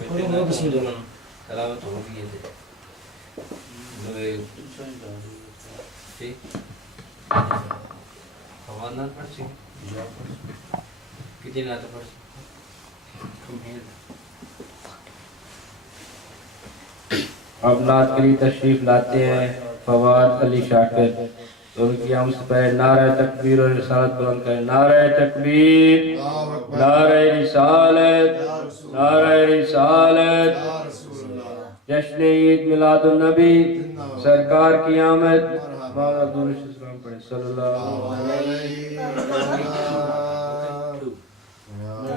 سلامت ہو گئی تھے ٹھیک حوالہ پڑھ کتنی ناتا پڑھ اب نعت کے لیے تشریف لاتے ہیں فواد علی شاکر تو ان کی ہم سے پہلے نعرہ تکبیر اور رسالت بلند کریں نعرہ تکبیر نعرہ رسالت نعرہ رسالت جشن عید میلاد النبی سرکار کی آمد ہمارا درود السلام پڑھیں صلی اللہ علیہ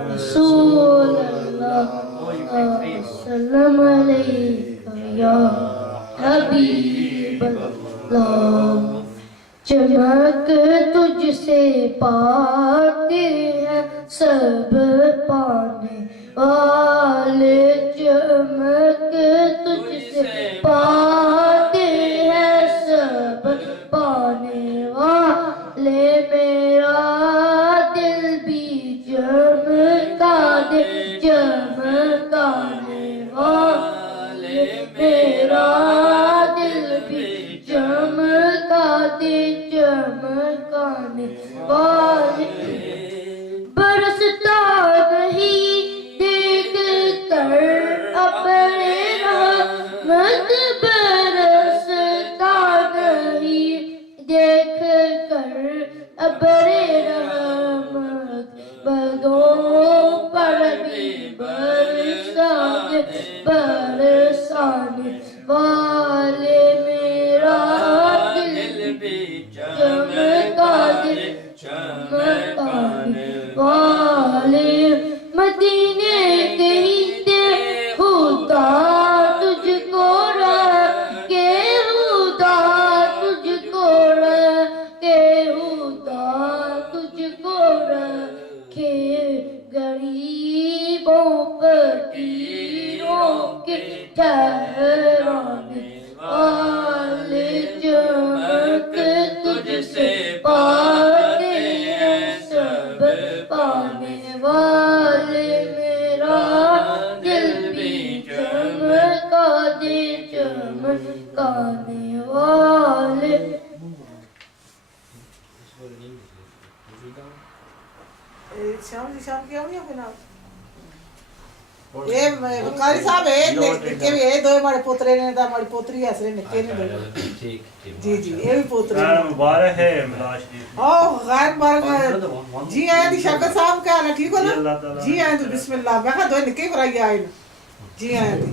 رسول اللہ سلام علیکہ یا حبیب اللہ چمک تجھ سے پاتے ہیں سب پانے والے چمک تجھ سے پاتے ہیں سب پانے والے میرا دل بھی چمکا دے چمکانے والے میرا دل بھی چمکا دے چمکانے والے برستا نہیں دیکھ کر اپنے رحمت برستا نہیں دیکھ کر اپنے رحمت بدوں پر بھی برسانے برسانے والے میرا دل بھی چمکا دے چمکانے والے مدینے کہتے خدا تجھ کو رکھے خدا تجھ کو رکھے خدا تجھ کو رکھے غریبوں فقیروں کے ٹھہرانے والے چمک تجھ سے پاتے ہیں سب پانے والے میرا دل بھی چمکا دے چمکانے والے شام کیا ہو گیا پھر یہ قاری صاحب ہے کہ یہ دو ہمارے پوترے نے دا ہماری پوتری ہے اسرے نکے نے ٹھیک جی جی یہ بھی پوترے مبارک ہے ملاش جی غیر مبارک جی آئے دی شاکر صاحب کیا حال ہے ٹھیک ہو نا جی آئے تو بسم اللہ میں کہا دو نکے برائی آئے جی آئے دی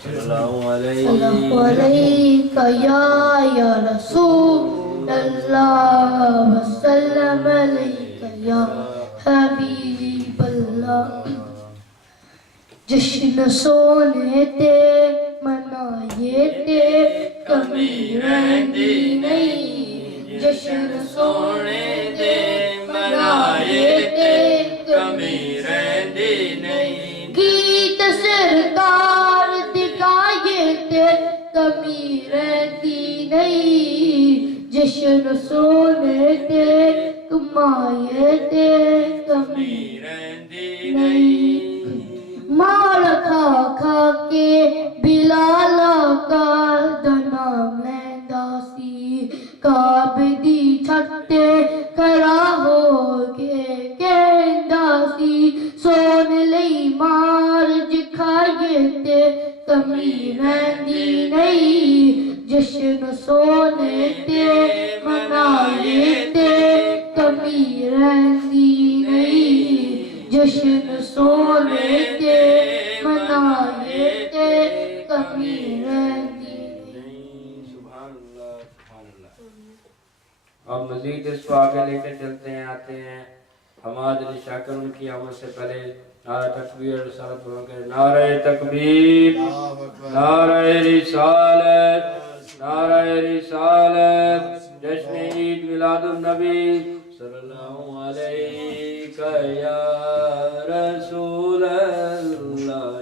السلام سلام علیکہ یا رسول اللہ وسلم علیکہ یا حبیب اللہ جشن سونے تے منائے تے کمی رہندی نہیں جشن سونے تے منائے تے کمی رہندی نہیں گیت سرکار دکھائے تے کمی رہندی نہیں جشن سونے تے کمائے تے کمی رہندی نہیں مال کھا کھا کے بلال کا نام لیندہ سی کعب دی چھت تے کھڑا ہو کے کہندا سی سون لئی مارج کھائے تے کمی رہندی نہیں جشن سونے تے منائے تے کمی رہندی نہیں جشن سونے تے منائے تے کمی رہندی سبحان اللہ سبحان اللہ اب مزید اس کو آگے لے کے چلتے ہیں آتے ہیں حماد علی شاکر ان کی آمد سے پہلے نعرہ تکبیر رسالت بلند کریں نعرہ تکبیر نعرہ رسالت نعرہ رسالت جشن عید میلاد النبی صلی اللہ علیہ یا رسول اللہ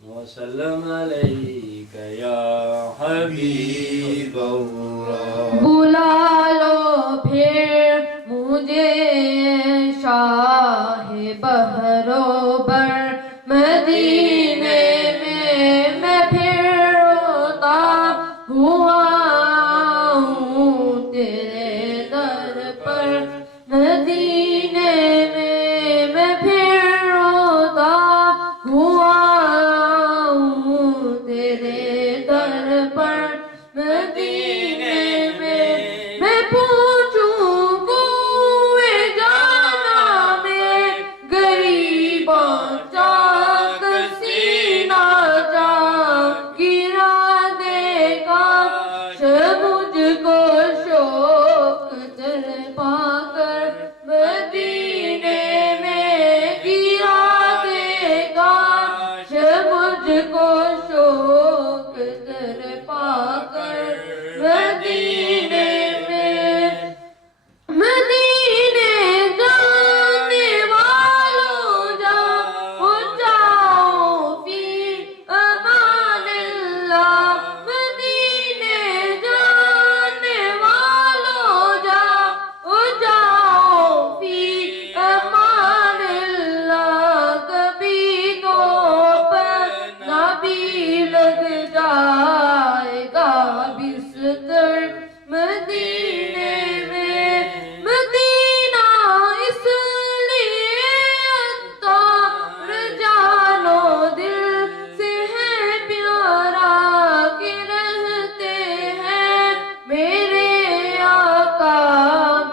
وسلم علیہ یا حبیب اللہ بلا لو پھر مجھے شاہ بحر و بر میں مدینے میں پھر روتا ہوا ہوں تیرے در پر مدینے میں پھر روتا ہوا ہوں تیرے در پر مدینے میں پوچھوں کوئے جانا میں غریباں چاک سینہ جا گرا دے کاش مجھ کو شوق تر پا کر مدینے میں گرا دے کاش مجھ کو شوق تر پا کر مدینے میں مدینے جانے والوں جاؤ فی امان اللہ مدینے جانے والوں جاؤ فی امان اللہ کبھی تو اپنا بھی لگ جائے گا بستر مدینے میں مدینہ اس لیے عطار جانو دل سے ہے پیارا کہ رہتے ہیں میرے آقا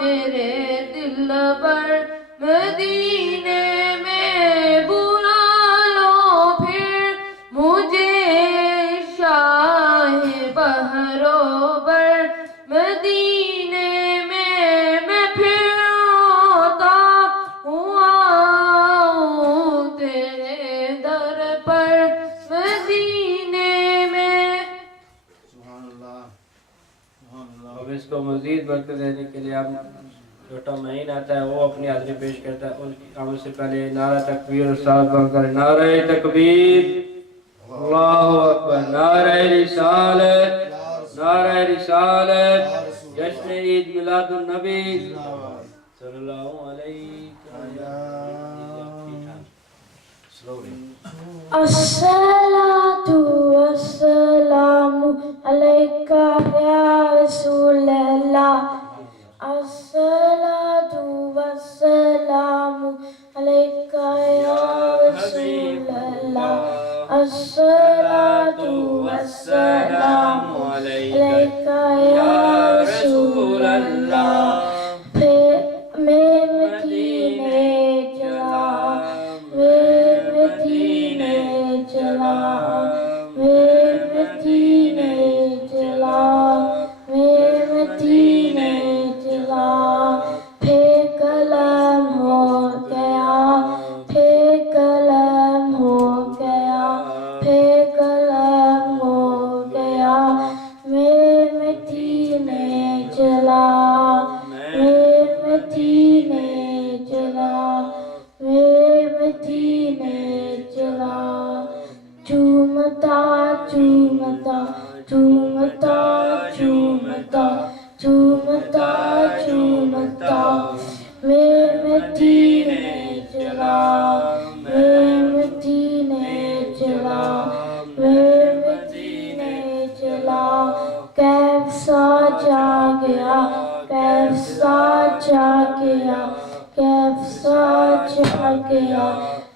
میرے دل پر مدینے میں بلا لو پھر مجھے شاہ بہرو بر مدینے میں پھر روتا ہوا ہوں تیرے در پر مدینے میں اب اس کو مزید برکت دینے کے لیے اب چھوٹا معین آتا ہے وہ اپنی حاضری پیش کرتا ہے ان کی عمل سے پہلے نعرہ تکبیر اور ساتھ بن کر نعرہ تکبیر اللہ اکبر نعرہ رسالت نعرہ رسالت جشن عید میلاد النبی صلی اللہ علیہ الصلاة والسلام عليك يا رسول الله الصلاة والسلام عليك يا رسول الله الصلاة والسلام عليك يا رسول الله میں مدینے چلا میں مدینے چلا میں مدینے چلا میں مدینے چلا پھر قلم ہو گیا پھر قلم ہو گیا پھر قلم ہو گیا میں مدینے چلا میں مدینے چلا میں مدینے چلا چومتا چومتا چومتا چومتا چومتا چومتا میں مدینے چلا میں مدینے چلا میں مدینے چلا کیسا جا گیا کیسا جا گیا کیسا جا گیا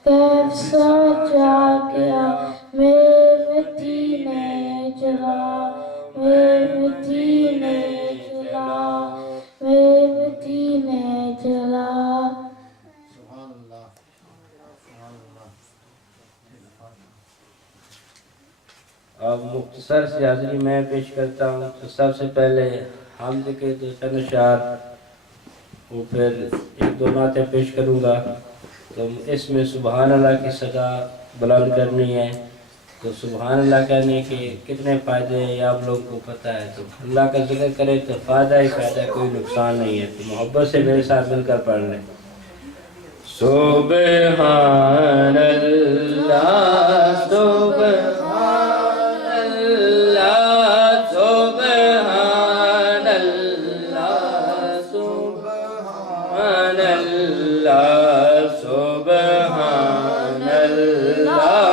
کیسا جا گیا میں مدینے چلا میں مدینے چلا میں مدینے چلا اب مختصر سی حاضری میں پیش کرتا ہوں تو سب سے پہلے حمد کے دو چند اشعار وہ پھر ایک دو نعتیں پیش کروں گا تو اس میں سبحان اللہ کی صدا بلند کرنی ہے تو سبحان اللہ کہنے کے کتنے فائدے ہیں یہ آپ لوگوں کو پتہ ہے تو اللہ کا ذکر کرے تو فائدہ ہی فائدہ ہے کوئی نقصان نہیں ہے تو محبت سے میرے ساتھ مل کر پڑھ لیں سبحان اللہ سبحان سبحان اللہ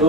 2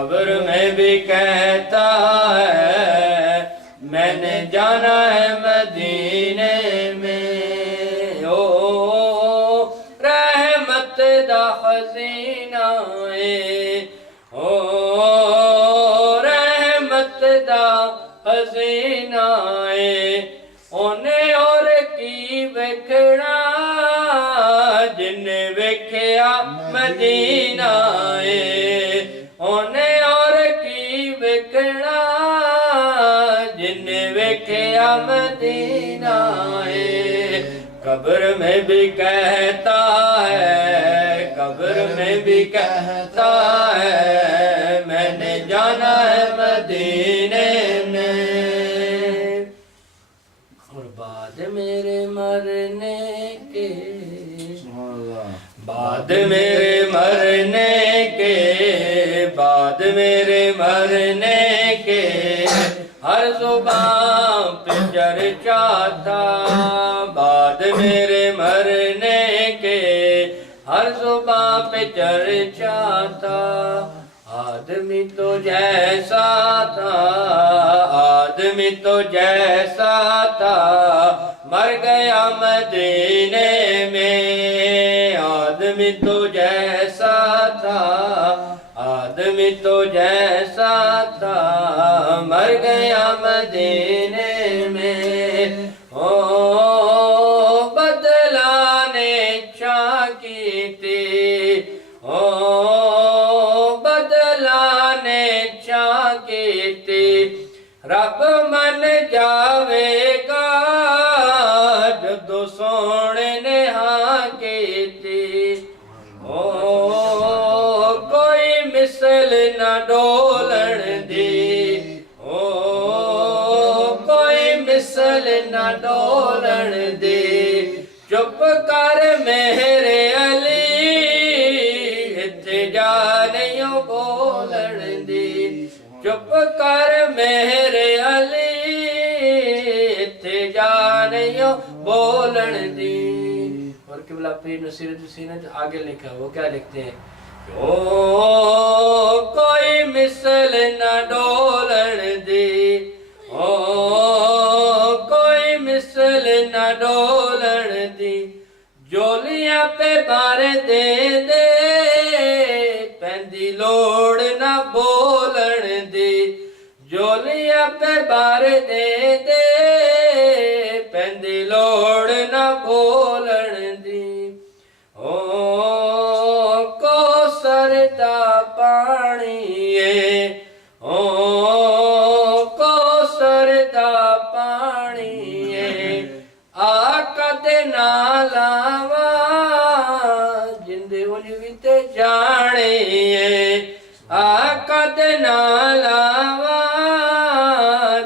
قبر میں بھی کہتا ہے میں نے جانا ہے مدینے میں، او رحمت دا خزینہ او رحمت دا خزینہ اونے اور کی وکھڑا جن وکھیا مدینہ اونے اور کی وکھڑا جن وکھیا مدینہ قبر میں بھی کہتا ہے، قبر میں بھی کہتا ہے میں نے جانا ہے مدینے میں، اور بعد میرے مرنے کے، بعد میرے مرنے کے، بعد میرے مرنے کے ہر زبان پہ چرچا تھا، بعد میرے مرنے کے ہر زبان پہ چرچا تھا، آدمی تو جیسا تھا، آدمی تو جیسا تھا مر گیا مدینے میں، آدمی تو جیسا تھا، آدمی تو جیسا تھا مر گیا مدینے میں، او بدلانے چاہ کی تھی، او بدلانے چاہ کی تھی، رب من جاوے گا جدو سونے نے ہاں کی تھی، او کوئی مثل نہ ڈولن دی، او کوئی مثل نہ ڈولن دی، چپ کر میرے علی اتھے جا نہیں بولن دی، چپ کر میرے علی اتھے جا نہیں بولن دی۔ اور قبلہ پیر نصیرت حسین نے آگے لکھا، وہ کیا لکھتے ہیں؟ او کوئی مثل نہ ڈولن دی، او کوئی مثل نہ ڈولن دی، جولیاں پہ بار دے دے پہندی لوڑ نہ بولن دی، جولیاں پہ بار دے دے پہندی لوڑ نہ بولن دی، او کوثر دا پانی ہے، او کوثر دا پانی ہے، آقا دے نالاوا جند انج بھی تے جانے ہے، آقا دے نالاوا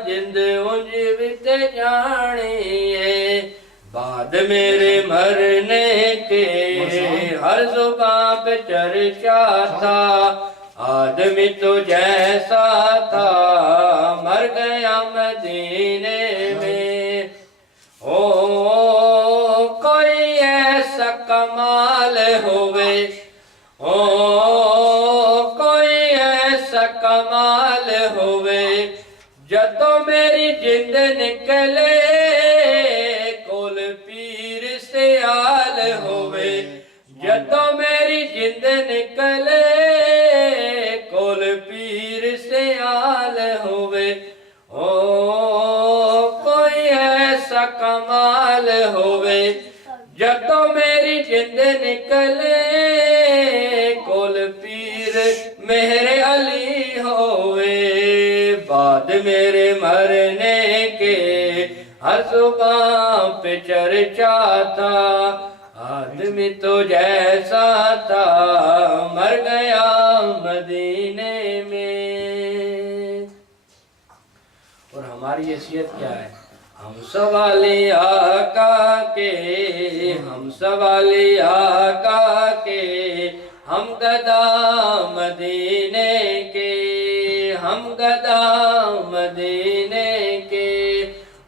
جند انج بھی تے جانے ہے، بعد میرے مرنے کے ہر زبان پہ چرچا تھا، آدمی تو جیسا تھا مر گیا مدینے میں، او کوئی ایسا کمال ہوئے، او کوئی ایسا کمال ہوئے جدو میری جند نکلے کول پیر سے آل ہوئے، جدو میری جند نکلے کول پیر سے آل ہوئے، او کوئی ایسا کمال ہوئے جدو میری جند نکلے کول پیر میرے علی ہوئے، بعد میرے مرنے کے ہر زبان پہ چرچا تھا، آدمی تو جیسا تھا مر گیا مدینے میں۔ اور ہماری حیثیت کیا ہے؟ ہم سوالی آقا کے، ہم سوالی آقا کے، ہم گدا مدینے کے، ہم گدا مدینے کے،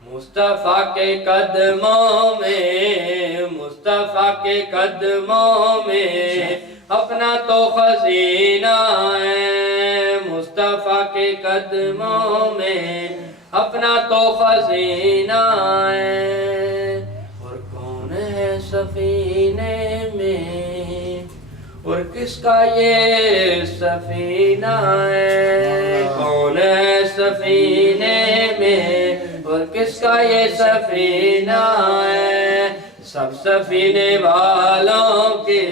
مصطفیٰ کے قدموں میں، مصطفیٰ کے قدموں میں اپنا تو خزینہ ہے، کے قدموں میں اپنا تو خزینہ ہے، اور کون ہے سفینے میں، اور کس کا یہ سفینہ ہے، کون ہے سفینے میں اور کس کا یہ سفینہ ہے، سب سفینے والوں کے،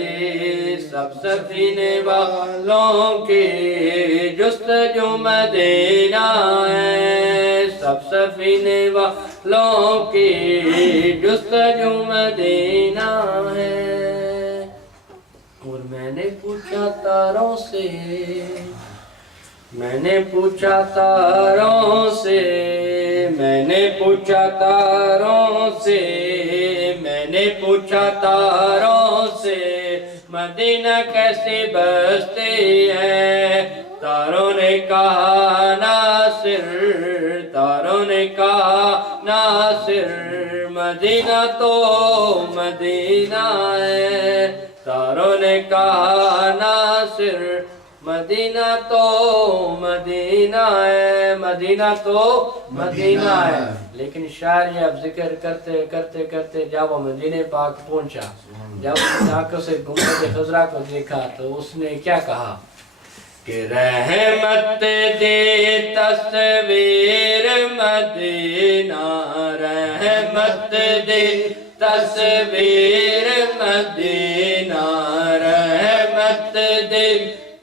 سب سفینے والوں کے جستجو مدینہ ہے، سب سفینے والوں کے جستجو مدینہ ہے۔ اور میں نے پوچھا تاروں سے، میں نے پوچھا تاروں سے، میں نے پوچھا تاروں سے، میں نے پوچھا تاروں سے، مدینہ کیسے بستے ہیں، تاروں نے کہا ناصر، تاروں نے کہا ناصر، مدینہ تو مدینہ ہے، تاروں نے کہا ناصر، مدینہ تو مدینہ ہے، مدینہ تو مدینہ ہے۔ لیکن شاعر یہ اب ذکر کرتے کرتے کرتے جب وہ مدینہ پاک پہنچا، جب اس نے آنکھوں سے گنبد خضرا کو دیکھا تو اس نے کیا کہا کہ رحمت دے تصویر مدینہ، رحمت دے تصویر مدینہ، رحمت دے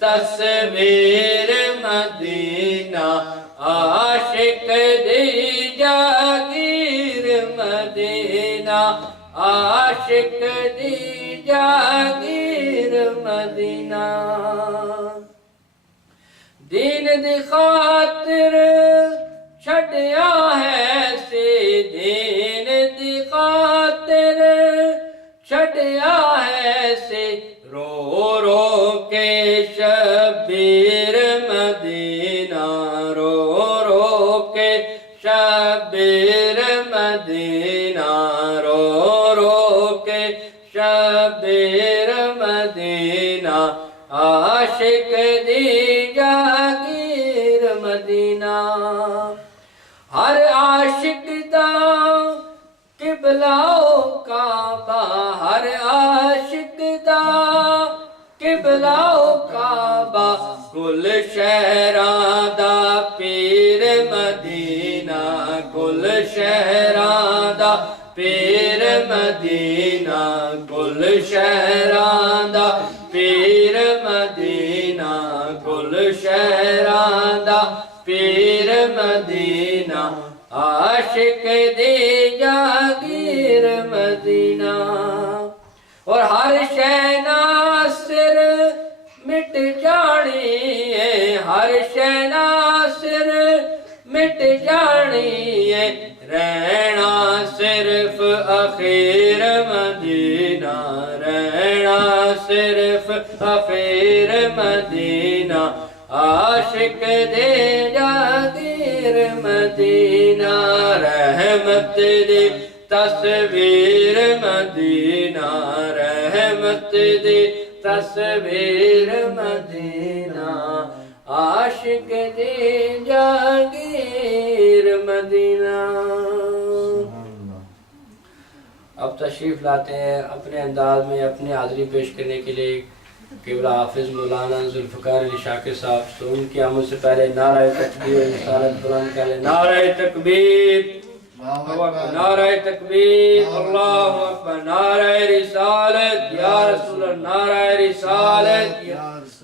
تصویر مدینہ، عاشق دی جاگیر مدینہ، عاشق دی جاگیر مدینہ، دین دی خاطر چھڈیا ہے سی، دین دی خاطر چھڈیا ہے سی، رو رو کے شبیر مدینہ، رو رو کے شبیر مدینہ، رو رو کے شبیر مدینہ، عاشق دی جاگیر مدینہ، ہر عاشق دا قبلہ و کعبہ، ہر عاشق دا قبلہ و کعبہ، گل شہراں دا پیر مدینہ، گل شہراں دا پیر مدینہ، گل شہراں دا پیر مدینہ، گل شہراں دا پیر مدینہ، عاشق دی جاگیر مدینہ، اور ہر شے ناصر مٹ جانی ہے، ہر شے ناصر مٹ جانی ہے، رہنا صرف اخیر مدینہ، رہنا صرف اخیر مدینہ، عاشق دے جاگیر مدینہ، رحمت دے تصویر مدینہ، رحمت دے تصویر مدینہ، عاشق دے جاگیر مدینہ۔ اب تشریف لاتے ہیں اپنے انداز میں اپنی حاضری پیش کرنے کے لیے قبلہ حافظ مولانا ذوالفقار علی شاکر صاحب، تو ان کی آمد سے پہلے نعرہ تکبیر رسالت بلند کر لیں، نعرہ تکبیر، نعرہ تکبیر، اللہ اکبر، نعرہ رسالت یا رسول اللہ، نعرہ رسالت،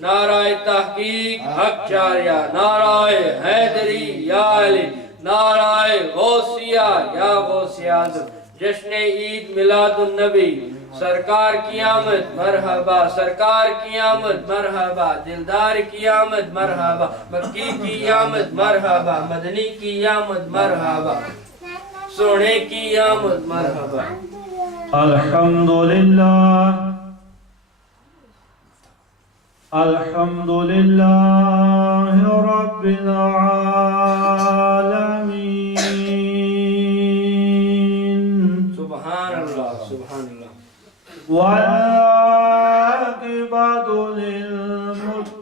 نعرہ تحقیق حق چاریہ، نعرہ حیدری یا علی، نعرہ غوثیہ یا غوث اعظم، جشن عید میلاد النبی، سرکار کی آمد مرحبا، سرکار کی آمد مرحبا، دلدار کی آمد مرحبا، مکی کی آمد مرحبا، مدنی کی آمد مرحبا، سونے کی آمد مرحبا۔ الحمدللہ، الحمدللہ رب العالمین، سبحان اللہ، سبحان اللہ۔ والعاقبۃ للمتقین،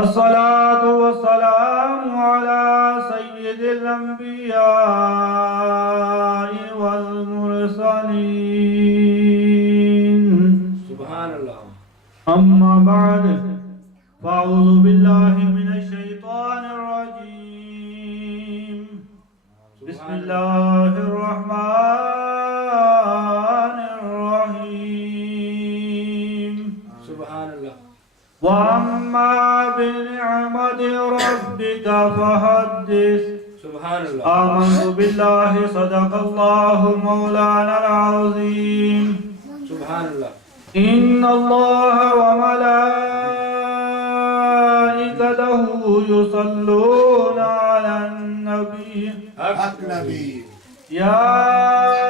الصلاة والسلام على سيد الأنبياء والمرسلين. سبحان اللہ. أما بعد فأعوذ بالله من الشيطان الرجيم. بسم الله الرحمن الرحيم. سبحان اللہ. وأما بنعمة ربك فحدث. سبحان اللہ. آمنت بالله صدق الله مولانا العظيم. سبحان اللہ. إن الله وملائكته يصلون على النبي. حق نبی. يا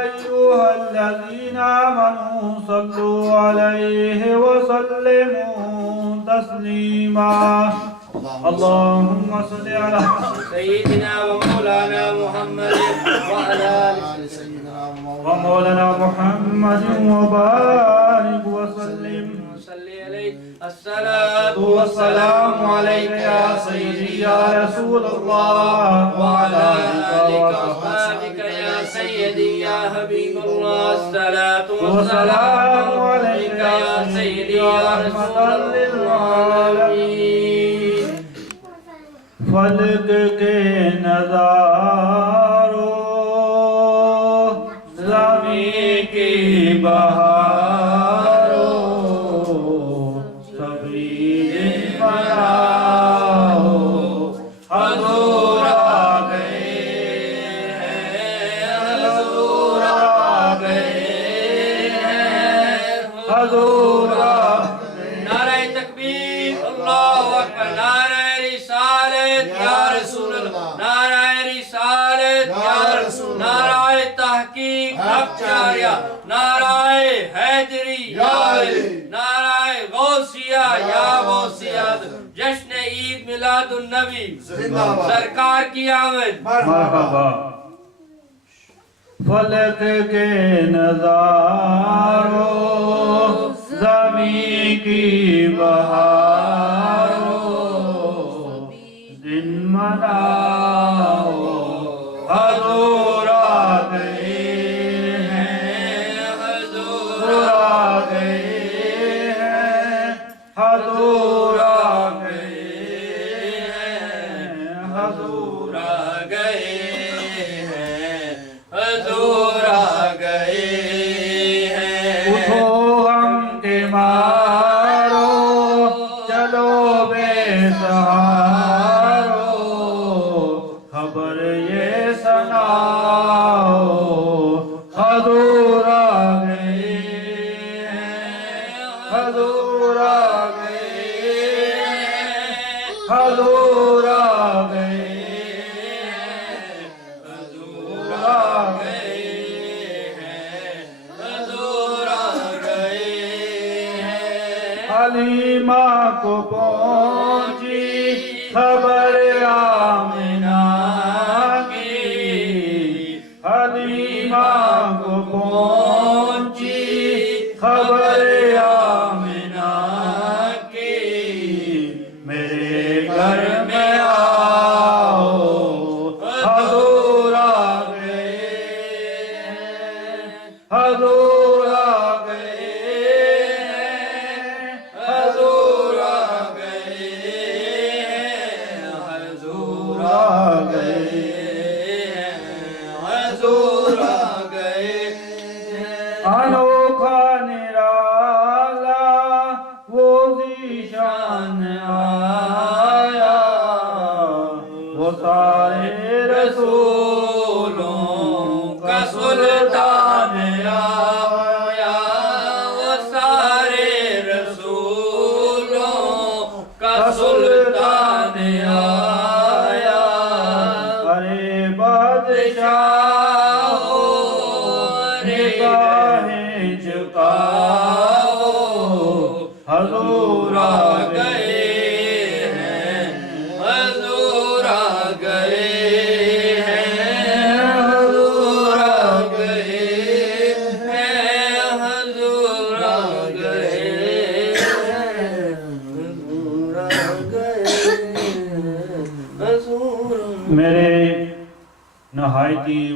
أيها الذين آمنوا صلوا عليه وسلموا تسليما. اللهم صل على سیدنا و مولانا محمد وعلى آل سیدنا ومولانا محمد وبارك وسلم. صلی علیہ. الصلاة والسلام علیکہ یا سیدی یا رسول اللہ وعلى آلک وصحبک یا سیدی یا حبیب اللہ. الصلاة والسلام علیکہ یا سیدی یا رسول العالمین. فلک کے نظاروں زمین کی بہاروں سبھی دن مناؤ حضور آ گئے ہیں حضور آ گئے ہیں حضور آ نعرہ تکبیر. اللہ اکبر. نعرہ رسالت یا رسول اللہ. نعرہ رسالت یا رسول اللہ. نعرہ تحقیق حق جاریہ. نعرہ حیدری یا علی. نعرہ غوثیہ یا غوثیت. جشن عید میلاد النبی. سرکار کی آمد. مرحبا. فلک کے نظاروں زمین کی بہاروں دن مناؤ حضور آ گئے ہیں حضور آ گئے ہیں حضور آ گئے ہیں حضور آ گئے ہیں حضور آ گئے ہیں. اٹھو غم کے مارو چلو بے سہارو خبر یہ سناؤ حضور آ گئے ہیں حضور آ گئے ہیں حضور آ گئے ہیں حضور آ گئے ہیں حضور آ گئے ہیں. حلیمہ کو پہنچی خبر آمنہ کی حلیمہ کو پہنچی خبر آمنہ کی میرے گھر میں آؤ حضور آ گئے ہیں حضور آ گئے ہیں حضور آ گئے ہیں حضور آ گئے ہیں حضور آ گئے ہیں. انوکھا نرالا وہ ذیشان آیا وہ سارے رسولوں کا سلطان آیا. وہ سارے رسولوں کا سلطان آیا. ارے بادشاہ نگاہیں جھکاؤ حضور آ گئے ہیں حضور آ گئے ہیں حضور آ گئے ہیں حضور آ گئے ہیں حضور آ گئے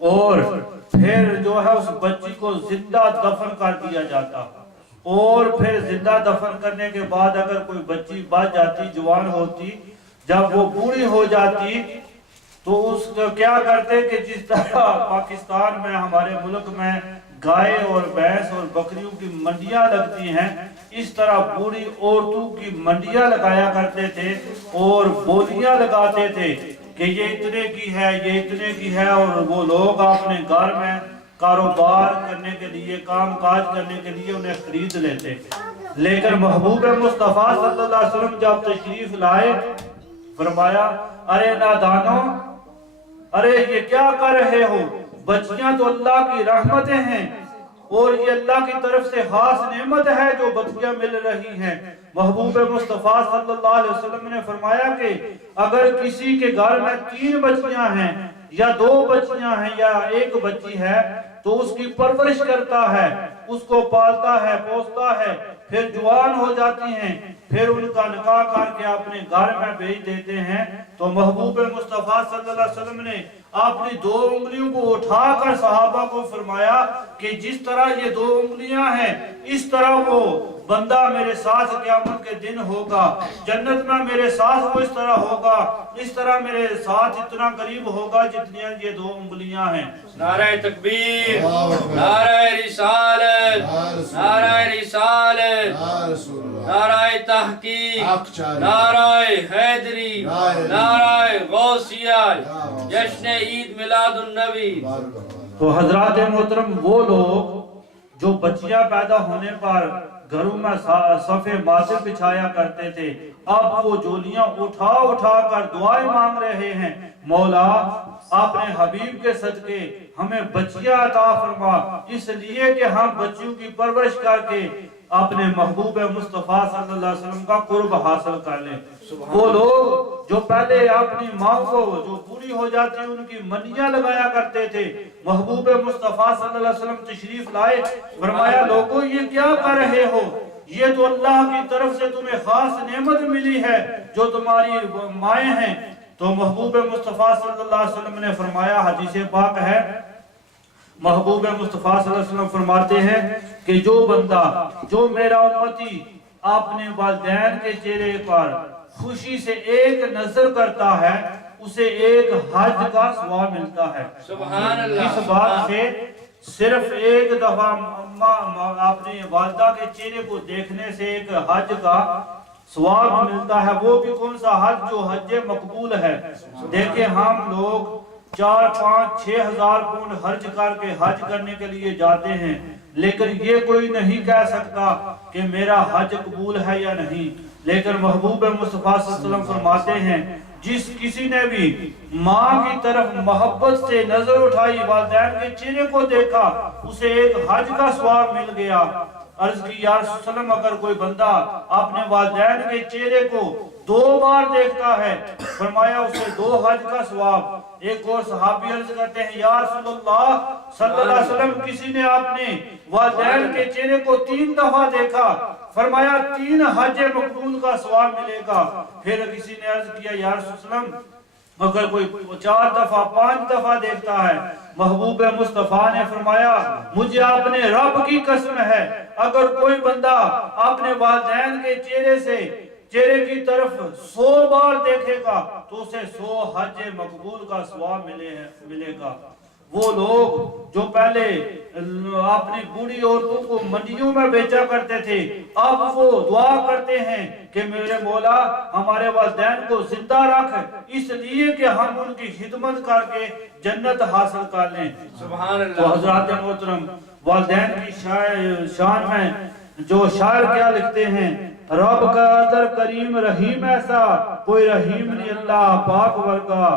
اور پھر جو ہے اس بچی کو زندہ دفن کر دیا جاتا، اور پھر زندہ دفن کرنے کے بعد اگر کوئی بچی بچ جاتی، جوان ہوتی، جب وہ بوڑھی ہو جاتی تو اس کو کیا کرتے کہ جس طرح پاکستان میں ہمارے ملک میں گائے اور بھینس اور بکریوں کی منڈیاں لگتی ہیں، اس طرح بوڑھی عورتوں کی منڈیاں لگایا کرتے تھے اور بولیاں لگاتے تھے کہ یہ اتنے کی ہے، یہ اتنے کی ہے، اور وہ لوگ اپنے گھر میں کاروبار کرنے کے لیے، کام کاج کرنے کے لیے انہیں خرید لیتے۔ لیکن محبوب مصطفیٰ صلی اللہ علیہ وسلم جب تشریف لائے، فرمایا ارے نادانو، ارے یہ کیا کر رہے ہو؟ بچیاں تو اللہ کی رحمتیں ہیں اور یہ اللہ کی طرف سے خاص نعمت ہے جو بچیاں مل رہی ہیں۔ محبوب مصطفیٰ صلی اللہ علیہ وسلم نے فرمایا کہ اگر کسی کے گھر میں 3 بچیاں ہیں یا 2 بچیاں ہیں یا 1 بچی ہے تو اس کی پرورش کرتا ہے، اس کو پالتا ہے، پوستا ہے، پھر جوان ہو جاتی ہیں، پھر ان کا نکاح کر کے اپنے گھر میں بھیج دیتے ہیں، تو محبوب مصطفیٰ صلی اللہ علیہ وسلم نے اپنی 2 انگلیوں کو اٹھا کر صحابہ کو فرمایا کہ جس طرح یہ 2 انگلیاں ہیں اس طرح وہ بندہ میرے ساتھ قیامت کے دن ہوگا، جنت میں میرے ساتھ وہ اس طرح ہوگا، اس طرح میرے ساتھ اتنا قریب ہوگا جتنی یہ 2 انگلیاں ہیں۔ نعرہ تکبیر، نعرہ رسالت، نعرہ رسالت، نعرہ تحقیق، نعرہ حیدری، نعرہ غوثیہ، جشن عید میلاد النبی۔ تو حضرات محترم، وہ لوگ جو بچیاں پیدا ہونے پر گھروں میں صفے ماضر بچھایا کرتے تھے، اب وہ جولیاں اٹھا اٹھا کر دعائیں مانگ رہے ہیں، مولا اپنے حبیب کے صدقے ہمیں بچیاں عطا فرما، اس لیے کہ ہم بچیوں کی پرورش کر کے اپنے محبوب مصطفیٰ صلی اللہ علیہ وسلم کا قرب حاصل کر لیں۔ وہ لوگ جو پہلے اپنی ماں کو جو بوڑھی ہو جاتی ان کی منڈیاں لگایا کرتے تھے، محبوب مصطفیٰ صلی اللہ علیہ وسلم تشریف لائے، فرمایا لوگوں یہ کیا کر رہے ہو؟ یہ تو اللہ کی طرف سے تمہیں خاص نعمت ملی ہے جو تمہاری مائیں ہیں۔ تو محبوب مصطفیٰ صلی اللہ علیہ وسلم نے فرمایا، حدیث پاک ہے، محبوب مصطفیٰ صلی اللہ علیہ وسلم فرماتے ہیں کہ جو بندہ، جو میرا امتی اپنے والدین کے چہرے پر خوشی سے ایک نظر کرتا ہے اسے ایک حج کا ثواب ملتا ہے۔ سبحان اللہ۔ اس بات سے صرف ایک دفعہ اپنی والدہ کے چہرے کو دیکھنے سے ایک حج کا ثواب ملتا ہے، وہ بھی کون سا حج؟ جو حج مقبول ہے۔ دیکھیں ہم لوگ 4، 5، 6 ہزار پونڈ خرچ کر کے حج کرنے کے لیے جاتے ہیں، لیکن یہ کوئی نہیں کہہ سکتا کہ میرا حج قبول ہے یا نہیں۔ لیکن محبوب مصطفیٰ صلی اللہ علیہ وسلم فرماتے ہیں جس کسی نے بھی ماں کی طرف محبت سے نظر اٹھائی، والدین کے چہرے کو دیکھا، اسے ایک حج کا ثواب مل گیا۔ عرض کی یا رسول اللہ علیہ وسلم، اگر کوئی بندہ اپنے والدین کے چہرے کو 2 بار دیکھتا ہے، فرمایا اسے 2 حج کا ثواب۔ ایک اور صحابی عرض کرتے ہیں یا رسول اللہ صلی اللہ علیہ وسلم، کسی نے اپنے والدین کے چہرے کو 3 دفعہ دیکھا، فرمایا 3 حج مقبول کا ثواب ملے گا۔ پھر کسی نے عرض کیا یا رسول اللہ، اگر کوئی 4 دفعہ 5 دفعہ دیکھتا ہے، محبوب مصطفیٰ نے فرمایا مجھے اپنے رب کی قسم ہے اگر کوئی بندہ اپنے والدین کے چہرے کی طرف 100 بار دیکھے گا تو اسے 100 حج مقبول کا ثواب ملے گا۔ وہ لوگ جو پہلے اپنی بوڑھی عورتوں کو منڈیوں میں بیچا کرتے تھے، اب وہ دعا کرتے ہیں کہ میرے مولا ہمارے والدین کو زندہ رکھ، اس لیے کہ ہم ان کی خدمت کر کے جنت حاصل کر لیں۔ سبحان اللہ۔ تو حضرات محترم، والدین کی شان میں جو شاعر کیا لکھتے ہیں، رب قادر کریم رحیم ایسا کوئی رحیم نہیں اللہ پاک ورگا،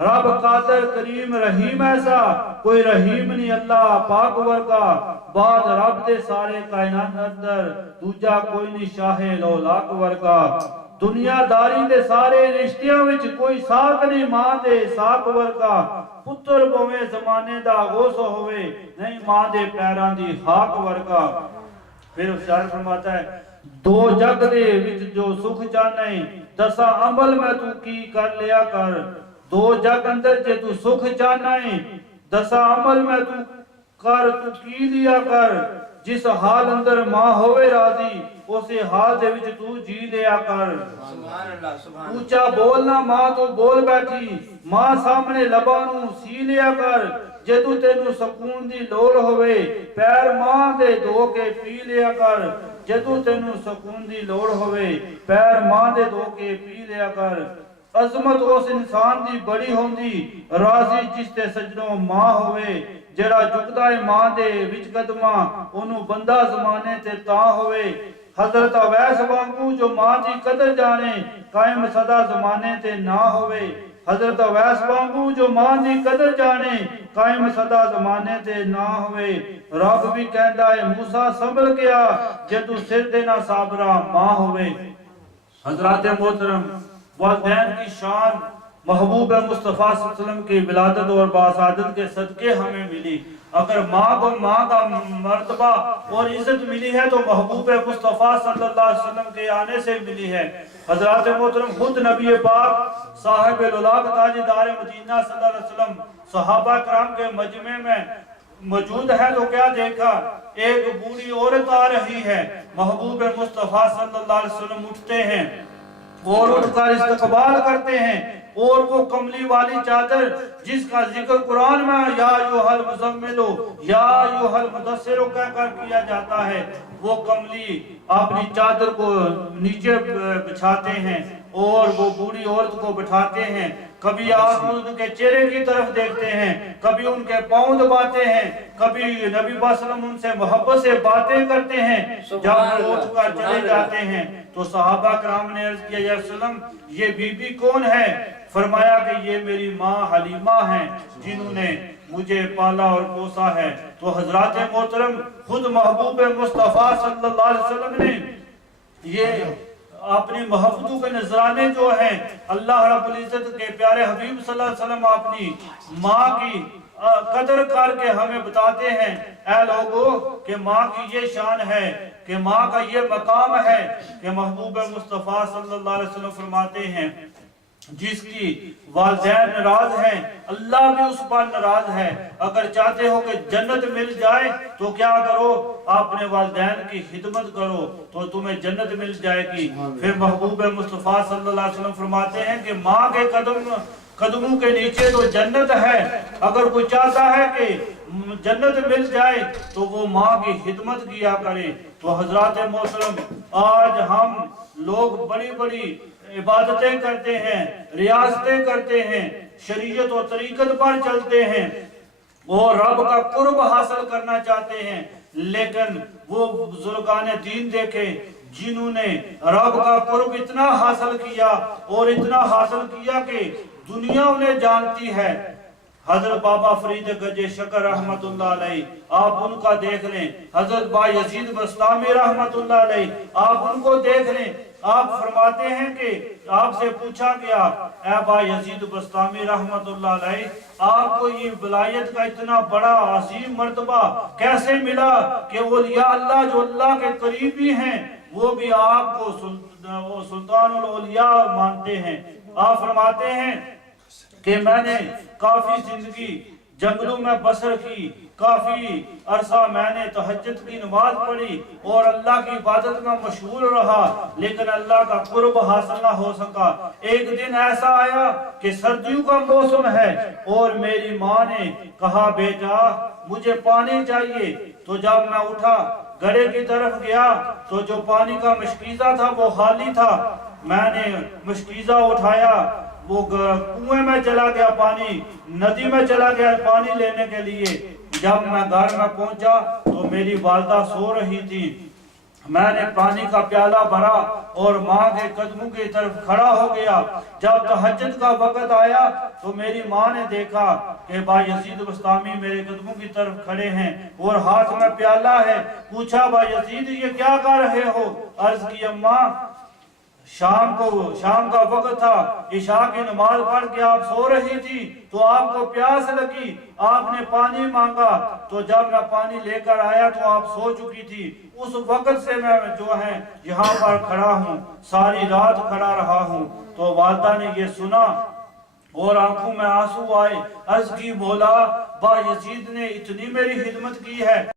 رب قادر کریم رحیم ایسا کوئی رحیم نہیں اللہ پاک ورگا، بعد رب دے سارے کائنات اندر دوجا کوئی نہیں شاہ لولاک ورگا، دنیا داری دے سارے رشتیاں وچ کوئی ساک نہیں ماں دے ساک ورگا، پتر بوے زمانے دا غوث ہوئے نہیں ماں دے پیران دی خاک ورگا۔ پھر شاعر فرماتا ہے 2 جگ دے وچ جو سکھ چاہنے 10 عمل میں تو کی کر لیا کر، 2 جگ اندر جے تو سکھ چاہنا ہے دسا عمل میں تو کر تو کی لیا کر جس حال اندر ماں ہوئے راضی اسے حال دے وچ تو جی لیا کر سبحان اللہ سبحان اللہ اونچا بولنا ماں تو بول بیٹھی ماں سامنے لباں نوں سی لیا کر جدوں تینوں سکون دی لوڑ ہوئے پیر ماں دے دھو کے پی لیا کر جدوں تینوں سکون دی لوڑ ہوئے پیر ماں دے دھو کے پی لیا کر عظمت اس انسان دی بڑی ہوندی راضی جس تے سجنوں ماں ہوئے جڑا جھکدا ہے ماں دے وچ قدماں اونوں بندہ زمانے تے تاں ہوئے حضرت اویس وانگو جو ماں دی قدر جانے قائم صدا زمانے تے نہ ہوئے حضرت اویس وانگو جو ماں دی قدر جانے قائم صدا زمانے تے نہ ہوئے رب بھی کہندا ہے موسیٰ صبر کیا جدوں سر تے نہ صابرہ ماں ہوئے حضرات محترم والدین کی شان محبوب مصطفیٰ صلی اللہ علیہ وسلم کی ولادت اور باسعادت کے صدقے ہمیں ملی اگر ماں کو ماں کا مرتبہ اور عزت ملی ہے تو محبوب مصطفیٰ صلی اللہ علیہ وسلم کے آنے سے ملی ہے حضرات محترم خود نبی پاک صاحب الولاق تاجدار مدینہ صلی اللہ علیہ وسلم صحابہ کرام کے مجمع میں موجود ہے تو کیا دیکھا ایک بوڑھی عورت آ رہی ہے محبوب مصطفیٰ صلی اللہ علیہ وسلم اٹھتے ہیں اور اٹھ کر استقبال کرتے ہیں اور وہ کملی والی چادر جس کا ذکر قرآن میں یا ایھا المزمل یا ایھا المدثر کہہ کر کیا جاتا ہے وہ کملی اپنی چادر کو نیچے بچھاتے ہیں اور وہ بوڑھی عورت کو بٹھاتے ہیں کبھی آپ ان کے چہرے کی طرف دیکھتے ہیں کبھی ان کے پاؤں دباتے ہیں کبھی نبی صلی اللہ علیہ وسلم ان سے محبت سے باتیں کرتے ہیں جب وہ اٹھ کر چلے جاتے ہیں تو صحابہ کرام نے عرض کیا یا رسول اللہ یہ بی بی کون ہے فرمایا کہ یہ میری ماں حلیمہ ہیں جنہوں نے مجھے پالا اور پوسا ہے تو حضرات محترم خود محبوب مصطفیٰ صلی اللہ علیہ وسلم نے یہ اپنی محبتوں کے نذرانے جو ہیں اللہ رب العزت کے پیارے حبیب صلی اللہ علیہ وسلم اپنی ماں کی قدر کر کے ہمیں بتاتے ہیں اے لوگوں کہ ماں کی یہ شان ہے کہ ماں کا یہ مقام ہے کہ محبوب مصطفیٰ صلی اللہ علیہ وسلم فرماتے ہیں جس کی والدین ناراض ہیں اللہ بھی اس پر ناراض ہے اگر چاہتے ہو کہ جنت مل جائے تو کیا کرو اپنے والدین کی خدمت کرو تو تمہیں جنت مل جائے گی پھر محبوب مصطفیٰ صلی اللہ علیہ وسلم فرماتے ہیں کہ ماں کے قدموں کے نیچے تو جنت ہے اگر کوئی چاہتا ہے کہ جنت مل جائے تو وہ ماں کی خدمت کیا کرے تو حضرات محترم آج ہم لوگ بڑی بڑی عبادتیں کرتے ہیں ریاستیں کرتے ہیں شریعت و طریقت پر چلتے ہیں اور رب کا قرب حاصل کرنا چاہتے ہیں لیکن وہ بزرگان دین دیکھیں جنہوں نے رب کا قرب اتنا حاصل کیا اور اتنا حاصل کیا کہ دنیا انہیں جانتی ہے حضرت بابا فرید گج شکر رحمت اللہ علیہ آپ ان کا دیکھ لیں حضرت با یزید بسطامی رحمت اللہ علیہ آپ ان کو دیکھ لیں آپ فرماتے ہیں کہ آپ سے پوچھا گیا اے با یزید بسطامی رحمت اللہ علیہ آپ کو یہ ولایت کا اتنا بڑا عظیم مرتبہ کیسے ملا کہ اولیاء اللہ جو اللہ کے قریبی ہیں وہ بھی آپ کو سلطان الاولیاء مانتے ہیں آپ فرماتے ہیں کہ میں نے کافی زندگی جنگلوں میں بسر کی کافی عرصہ میں نے تہجد کی نماز پڑھی اور اللہ کی عبادت میں مشغول رہا لیکن اللہ کا قرب حاصل نہ ہو سکا ایک دن ایسا آیا کہ سردیوں کا موسم ہے اور میری ماں نے کہا بیٹا مجھے پانی چاہیے تو جب میں اٹھا گڑھے کی طرف گیا تو جو پانی کا مشکیزہ تھا وہ خالی تھا میں نے مشکیزہ اٹھایا وہ کنویں میں چلا گیا پانی ندی میں چلا گیا پانی لینے کے لیے جب میں گھر میں پہنچا تو میری والدہ سو رہی تھی میں نے پانی کا پیالہ بھرا اور ماں کے قدموں کی طرف کھڑا ہو گیا جب تہجد کا وقت آیا تو میری ماں نے دیکھا کہ با یزید بسطامی میرے قدموں کی طرف کھڑے ہیں اور ہاتھ میں پیالہ ہے پوچھا با یزید یہ کیا کر رہے ہو عرض کی اماں شام کا وقت تھا عشاء کی نماز پڑھ کے آپ سو رہی تھی تو آپ کو پیاس لگی آپ نے پانی مانگا تو جب میں پانی لے کر آیا تو آپ سو چکی تھی اس وقت سے میں جو ہے یہاں پر کھڑا ہوں ساری رات کھڑا رہا ہوں تو والدہ نے یہ سنا اور آنکھوں میں آنسو آئے، عرض کی مولا با یزید نے اتنی میری خدمت کی ہے